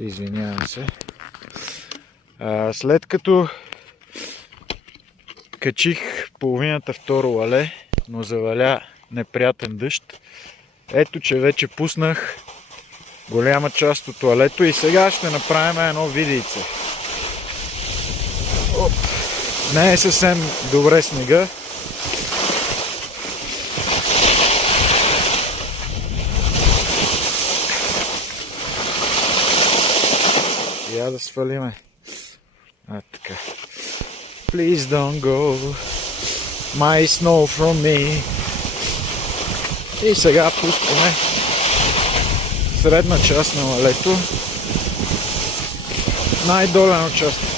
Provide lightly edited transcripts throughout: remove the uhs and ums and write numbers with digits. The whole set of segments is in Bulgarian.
Извинявам се. След като качих половината второ лале, но заваля неприятен дъжд, ето че вече пуснах голяма част от лалето и сега ще направим едно видейце. Не е съвсем добре снега. Я да свалиме. Така. Please don't go my snow from me. И сега пускаме средна част на лалето. Най-долен участък.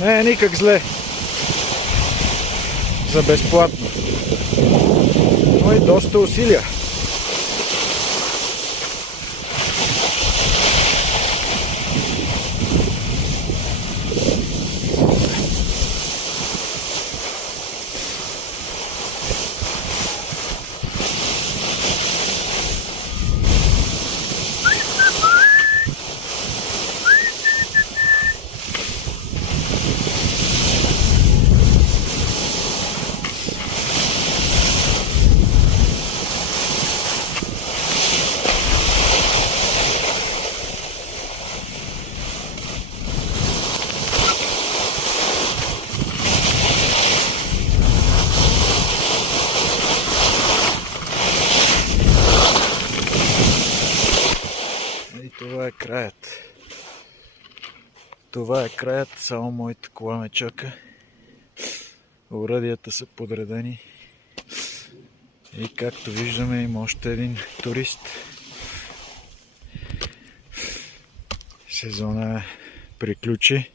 Не е никак зле за безплатно, но и доста усилия. Това е краят. Това е краят, само моята кола ме чака. Оръдията са подредени. И както виждаме, има още един турист. Сезона приключи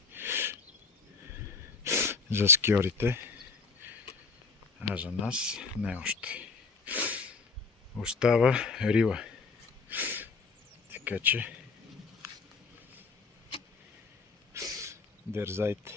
за скиорите, а за нас не още. Остава Рила. Така че дързайте.